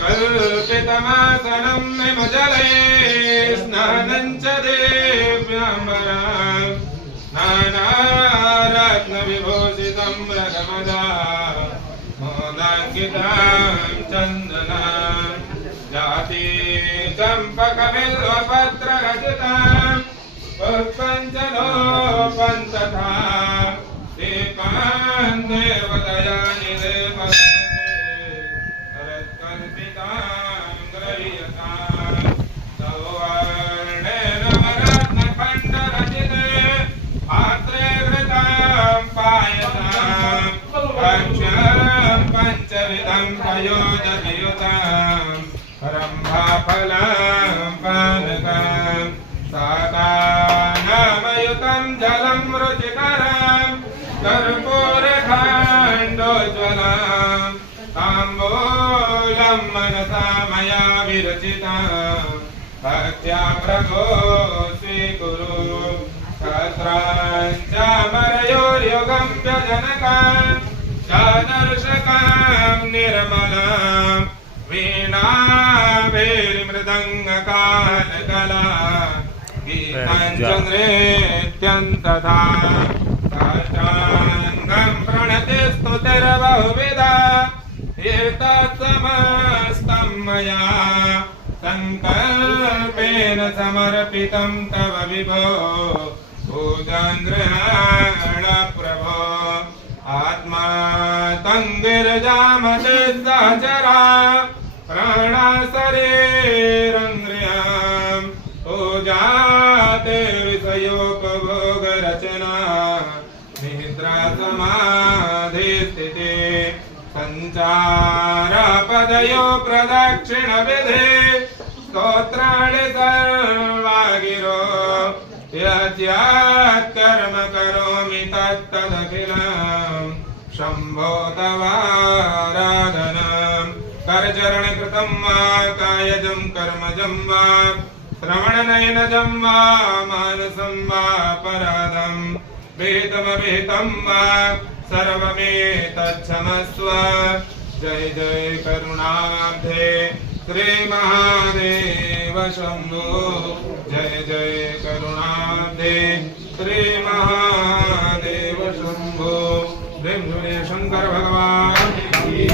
कल्पितमासनं निमजले स्नानं च देव्याम्बरं नानारत्नविभूषितं रगमदा मोदाङ्कितां चन्दनां जाति चम्पकबिल्वपत्ररचितां पुष्पञ्चलोपं तथा दीपान् देवदयानि पंचविधं पयोजनयुतां रम्भाफलं पानकं सादानामयुतं जलं रुचिकरं कर्पूरकाण्डोज्ज्वलं ताम्बूलं मनसा मया विरचितं भक्त्या प्रभो स्वीकुरु सहस्राञ्चामरयोर्युगं व्यजनकं चादर्शकं निर्मलं वीणाभिर्मृदङ्गकालकला गीतं च नृत्यं तथा साष्टाङ्गं प्रणतिस्तुतिर्बहुविधा एतत् समस्तं मया संकल्पेन समर्पितं तव विभो पूजं गृहाण प्रभो आत्मा तंगिर्जामते सहचरा प्राणा शरीरंग्रियं पूजाते विषयोपभोग रचना निद्रा समाधि स्थिति संचार पदयो प्रदक्षिण विधि स्तोत्राणि सर्वागिरो यद्यत् कर्म करोमि तत्तदखिलं शम्भो तवाराधनं करचरणकृतं वा कायजं कर्मजं वा श्रवणनयनजं वा मानसं वा पराधं विहितमविहितं वा सर्वमेतच्छमस्व जय जय करुणाब्धे श्री महादेव शंभो जय जय करुणाब्धे श्री महादेव शंभो जय शंकर भगवान की